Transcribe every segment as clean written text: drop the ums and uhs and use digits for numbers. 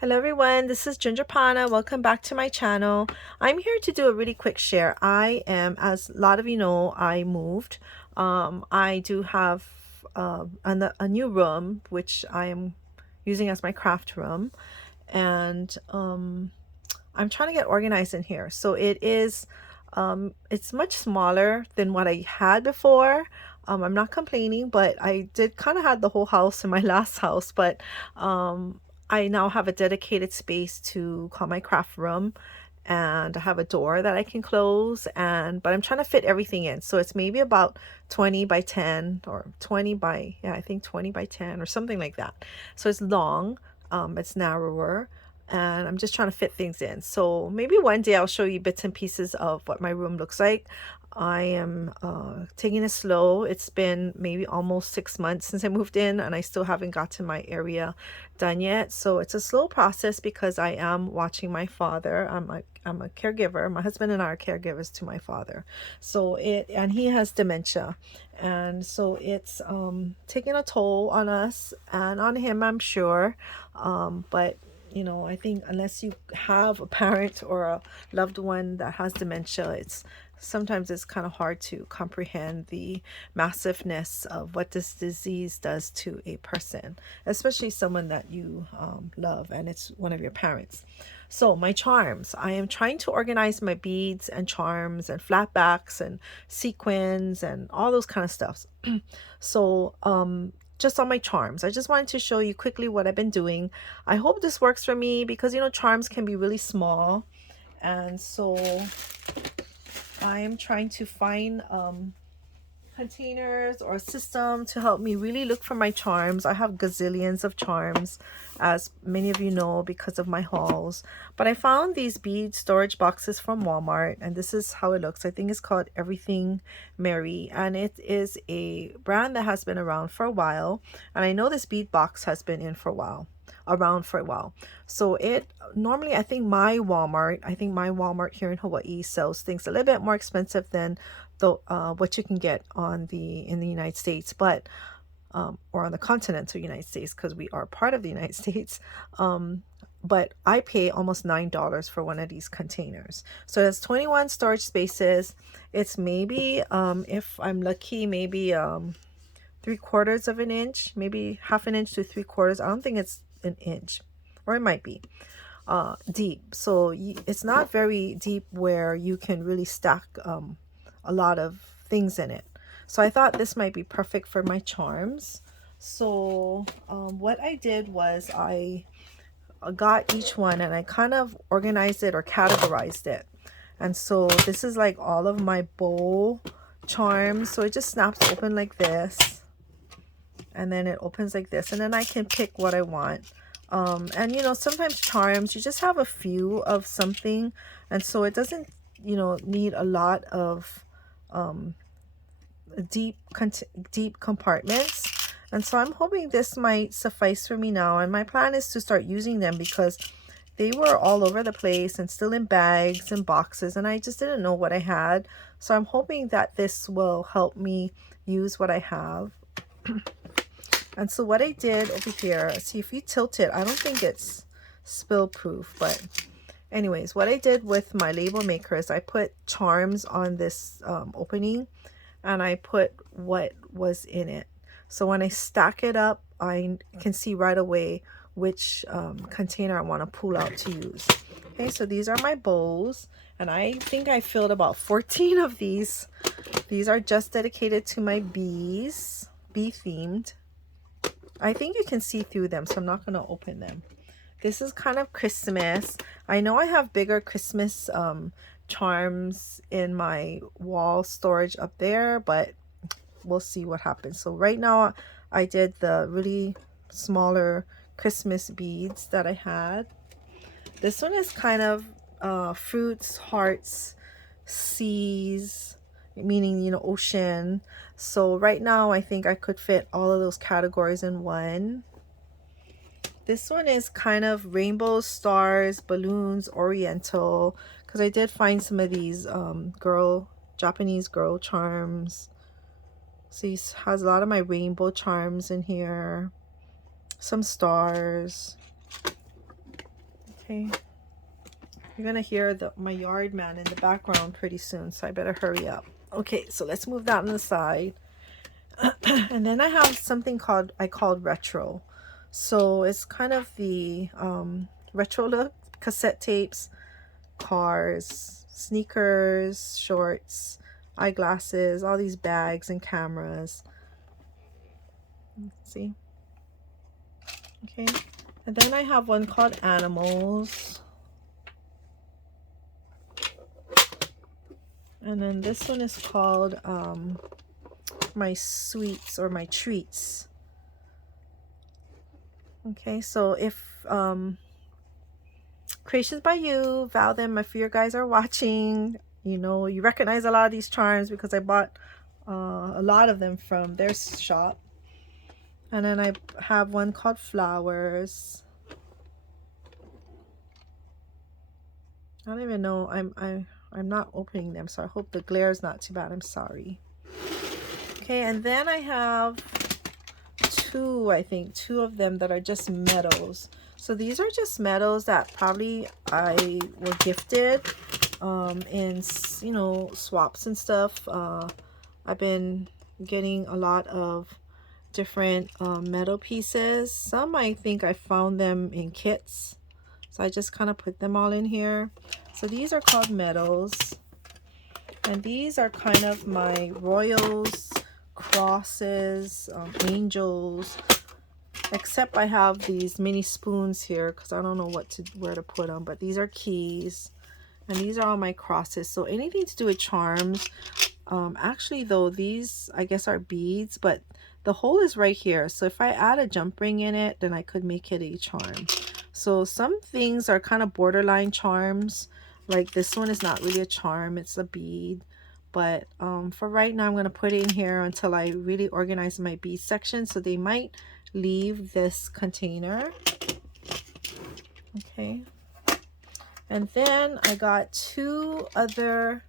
Hello everyone, this is Ginger Pana. Welcome back to my channel. I'm here to do a really quick share. As a lot of you know, I moved. I do have a new room, which I am using as my craft room. And I'm trying to get organized in here. So it's much smaller than what I had before. I'm not complaining, but I did kind of had the whole house in my last house, but I now have a dedicated space to call my craft room, and I have a door that I can close, but I'm trying to fit everything in. So it's maybe about 20 by 10 or 20 by, yeah, I think 20 by 10 or something like that. So it's long, it's narrower, and I'm just trying to fit things in. So maybe one day I'll show you bits and pieces of what my room looks like. I am taking it slow. It's been maybe almost 6 months since I moved in, and I still haven't got to my area done yet. So it's a slow process because I am watching my father. I'm a caregiver. My husband and I are caregivers to my father. And he has dementia. And so it's taking a toll on us and on him, I'm sure. But I think unless you have a parent or a loved one that has dementia, sometimes it's kind of hard to comprehend the massiveness of what this disease does to a person, especially someone that you love and it's one of your parents. So my charms, I am trying to organize my beads and charms and flatbacks and sequins and all those kind of stuff. So just on my charms, I just wanted to show you quickly what I've been doing. I hope this works for me because charms can be really small, and so I am trying to find containers or a system to help me really look for my charms. I have gazillions of charms, as many of you know, because of my hauls. But I found these bead storage boxes from Walmart, and this is how it looks. I think it's called Everything Mary, and it is a brand that has been around for a while. And I know this bead box has been around for a while. So it normally, I think my Walmart here in Hawaii sells things a little bit more expensive than what you can get in the United States, but or on the continental United States, because we are part of the United States. But I pay almost $9 for one of these containers. So it's 21 storage spaces. It's maybe if I'm lucky, maybe 3/4 of an inch, maybe half an inch to 3/4. I don't think it's an inch, or it might be deep. So it's not very deep where you can really stack a lot of things in it. So I thought this might be perfect for my charms. So what I did was I got each one and I kind of organized it or categorized it. And so this is like all of my bowl charms. So it just snaps open like this, and then it opens like this, and then I can pick what I want. And sometimes charms, you just have a few of something, and so it doesn't need a lot of deep compartments. And so I'm hoping this might suffice for me now, and my plan is to start using them because they were all over the place and still in bags and boxes, and I just didn't know what I had. So I'm hoping that this will help me use what I have. And so what I did over here, see, if you tilt it, I don't think it's spill proof, but anyways, what I did with my label maker is I put charms on this opening, and I put what was in it. So when I stack it up, I can see right away which container I want to pull out to use. Okay, so these are my bowls, and I think I filled about 14 of these. These are just dedicated to my bees, bee themed. I think you can see through them, so I'm not going to open them. This is kind of Christmas. I know I have bigger Christmas charms in my wall storage up there, but we'll see what happens. So right now I did the really smaller Christmas beads that I had. This one is kind of fruits, hearts, seas, meaning ocean. So right now I think I could fit all of those categories in one. This one is kind of rainbows, stars, balloons, oriental, because I did find some of these Japanese girl charms. So it has a lot of my rainbow charms in here, some stars. Okay. You're gonna hear my yard man in the background pretty soon, so I better hurry up. Okay, so let's move that on the side. And then I have something I called retro. So it's kind of the retro look: cassette tapes, cars, sneakers, shorts, eyeglasses, all these bags and cameras. Let's see. Okay. And then I have one called animals. And then this one is called my sweets or my treats. Okay, so if creations by you, vow them if you guys are watching, you know, you recognize a lot of these charms because I bought a lot of them from their shop. And then I have one called flowers. I don't even know. I'm not opening them, so I hope the glare is not too bad. I'm sorry. Okay, and then I have I think two of them that are just medals. So these are just medals that probably I were gifted in, you know, swaps and stuff. I've been getting a lot of different metal pieces. Some I think I found them in kits, so I just kind of put them all in here. So these are called medals, and these are kind of my royals, crosses, angels, except I have these mini spoons here because I don't know where to put them. But these are keys, and these are all my crosses. So anything to do with charms. Actually though, these I guess are beads, but the hole is right here, so if I add a jump ring in it, then I could make it a charm. So some things are kind of borderline charms, like this one is not really a charm, it's a bead. But for right now I'm going to put it in here until I really organize my bead section, so they might leave this container. Okay, and then I got two other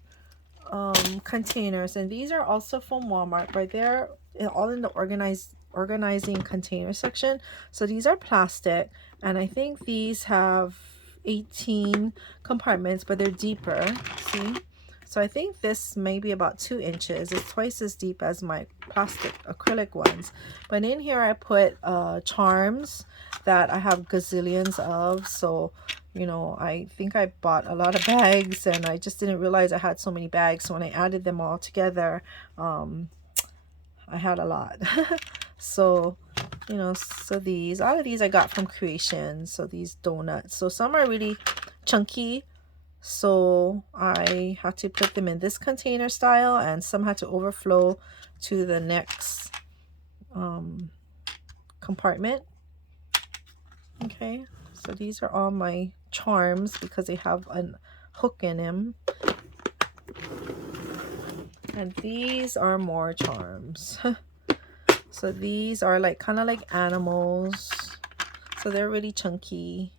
containers, and these are also from Walmart, but they're all in the organizing container section. So these are plastic, and I think these have 18 compartments, but they're deeper. See? So I think this may be about 2 inches. It's twice as deep as my plastic acrylic ones. But in here I put charms that I have gazillions of. So, you know, I think I bought a lot of bags, and I just didn't realize I had so many bags. So when I added them all together, I had a lot. So, you know, so all of these I got from Creations. So these donuts. So some are really chunky, so I had to put them in this container style, and some had to overflow to the next compartment. Okay, so these are all my charms because they have a hook in them. And these are more charms. So these are like kind of like animals, so they're really chunky.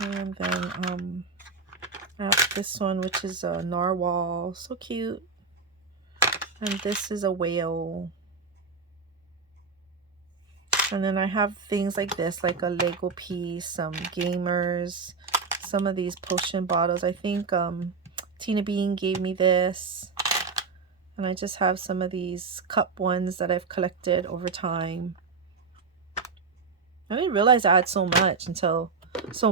And then I have this one, which is a narwhal, so cute. And this is a whale. And then I have things like this, like a Lego piece, some gamers, some of these potion bottles. I think Tina Bean gave me this. And I just have some of these cup ones that I've collected over time. I didn't realize I had so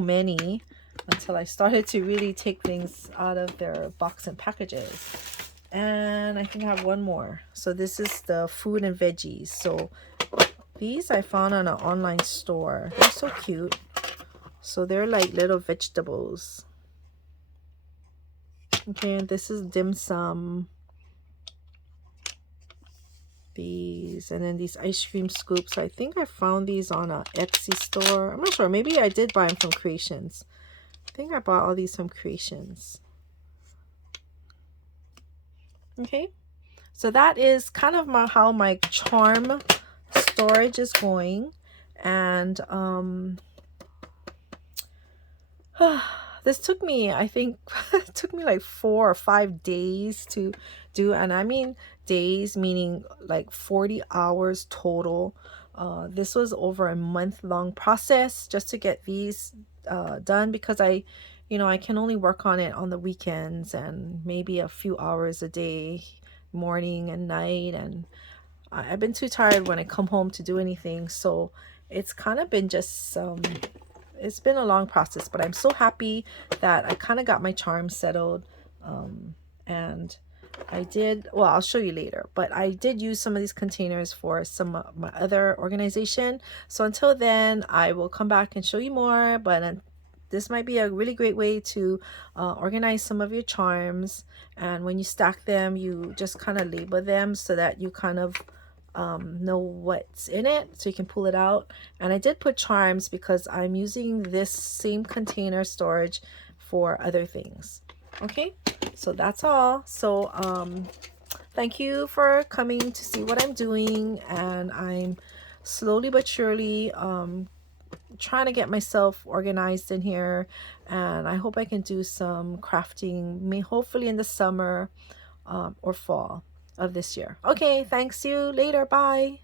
many until I started to really take things out of their box and packages. And I think I have one more. So this is the food and veggies. So these I found on an online store. They're so cute. So they're like little vegetables. Okay, and this is dim sum. These, and then these ice cream scoops. I think I found these on a Etsy store. I'm not sure. Maybe I did buy them from Creations. I think I bought all these from Creations. Okay, so that is kind of how my charm storage is going. And this took me, I think it took me like 4 or 5 days to do, and I mean days meaning like 40 hours total. This was over a month-long process just to get these done, because I can only work on it on the weekends and maybe a few hours a day, morning and night, and I've been too tired when I come home to do anything. So it's kind of been just it's been a long process, but I'm so happy that I kind of got my charms settled. And I did, well, I'll show you later, but I did use some of these containers for some of my other organization. So until then, I will come back and show you more, but this might be a really great way to organize some of your charms. And when you stack them, you just kind of label them so that you kind of know what's in it, so you can pull it out. And I did put charms because I'm using this same container storage for other things. Okay, so that's all. So thank you for coming to see what I'm doing, and I'm slowly but surely trying to get myself organized in here, and I hope I can do some crafting, hopefully in the summer or fall of this year. Okay, thanks, see you later, bye.